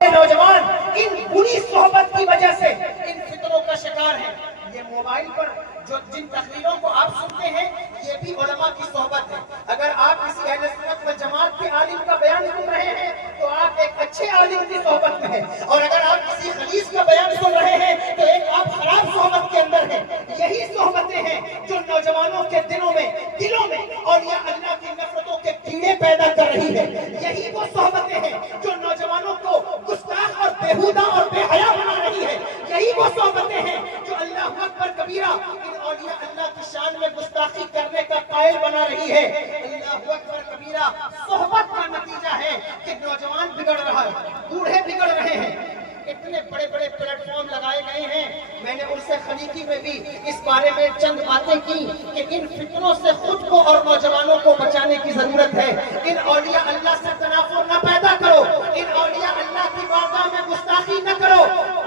نوجوان ان بری صحبت کی وجہ سے ان فتنوں کا شکار ہیں. یہ موبائل پر جو جن تقریروں کو آپ سنتے ہیں یہ بھی علماء کی صحبت ہے. اگر آپ کسی اہل سنت و جماعت کے عالم کا بیان سن رہے ہیں تو آپ ایک اچھے عالم کی صحبت میں ہیں, اور اگر آپ کسی خلیص کا بیان سن رہے ہیں تو ایک آپ خراب صحبت کے اندر ہیں. یہی صحبتیں ہیں جو نوجوانوں کے دلوں میں اور یا اللہ کی نفرتوں کے کیڑے پیدا کر رہی ہے. یہی وہ صحبتیں ہیں جو نوجوانوں کو گستاخ اور بیہودہ اور بے حیا بنا رہی ہے. یہی وہ صحبتیں ہیں جو اللہ اکبر کبیرہ ان اولیاء اللہ کی شان میں گستاخی کرنے کا قائل بنا رہی ہے. اللہ اکبر کبیرہ صحبت کا نتیجہ ہے کہ نوجوان بگڑ رہا ہے, بوڑھے بگڑ رہے ہیں. اتنے بڑے بڑے پلیٹ فارم لگائے گئے ہیں. میں نے ان سے خلیقی میں بھی اس بارے میں چند باتیں کی کہ ان فتنوں سے خود کو اور نوجوانوں کو بچانے کی ضرورت ہے. ان اولیاء اللہ سے تنافر نہ پیدا کرو, ان اولیاء اللہ کی بارگاہ میں گستاخی نہ کرو.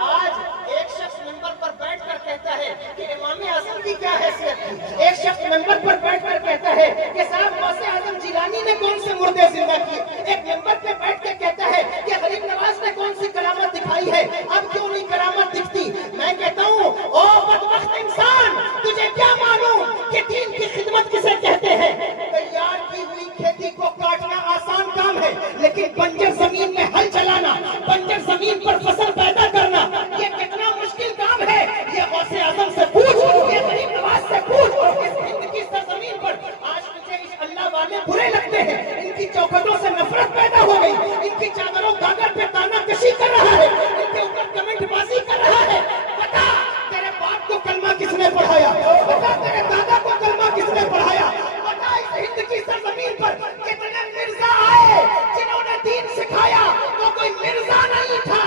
آج ایک شخص منبر پر بیٹھ کر کہتا ہے کہ امام اعظم کی کیا حیثیت تھی. ایک شخص منبر پر بیٹھ کر کہتا ہے کہ صاحب غوث اعظم جیلانی نے کون سے مردے زندہ کیے. ایک منبر پہ بیٹھ کے کہتا ہے کہ غریب نواز نے کون سی کرامت دکھائی ہے, اب کیوں نہیں کرامت دکھتی. میں کہتا ہوں او بدبخت انسان, تجھے کیا معلوم کہ دین کی خدمت کسے کہتے ہیں. تیار کی ہوئی کھیتی کو کاٹنا آسان کام ہے, لیکن بنجر زمین میں ہل چلانا, بنجر زمین پر فصل پیدا کرنا, یہ کتنا مشکل کام ہے. یہ غوث اعظم سے پوچھ, یہ غریب نواز سے پوچھ. اس ہند کی سرزمین پر آج مجھے اس اللہ والے برے لگتے ہیں. ان کی چوکھٹوں سے نفرت پیدا ہو گئی, ان کی چادروں گاگر پہ تانا کشی کر رہا ہے, ان کے اوپر کمنٹ بازی کر رہا ہے. بتا تیرے باپ کو کلمہ کس نے پڑھایا, بتا تیرے دادا کو کلمہ کس نے پڑھایا. بتا اس ہند کی سرزمین پر کتنے مرزا آئے جنہوں نے دین سکھایا. وہ کوئی مرزا نہیں تھا,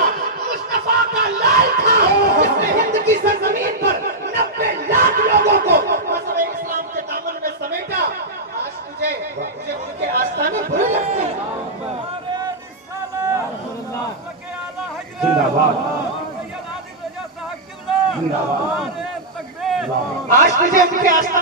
مصطفیٰ کا لال تھا جس نے ہند کی سرزمین پر 90 لاکھ لوگوں کو مذہب اسلام کے دامن میں سمیٹا. آج مجھے ان کے آستانے برے لگتے ہیں. زندہ باد, زندہ باد. آج مجھے ان کے آستانے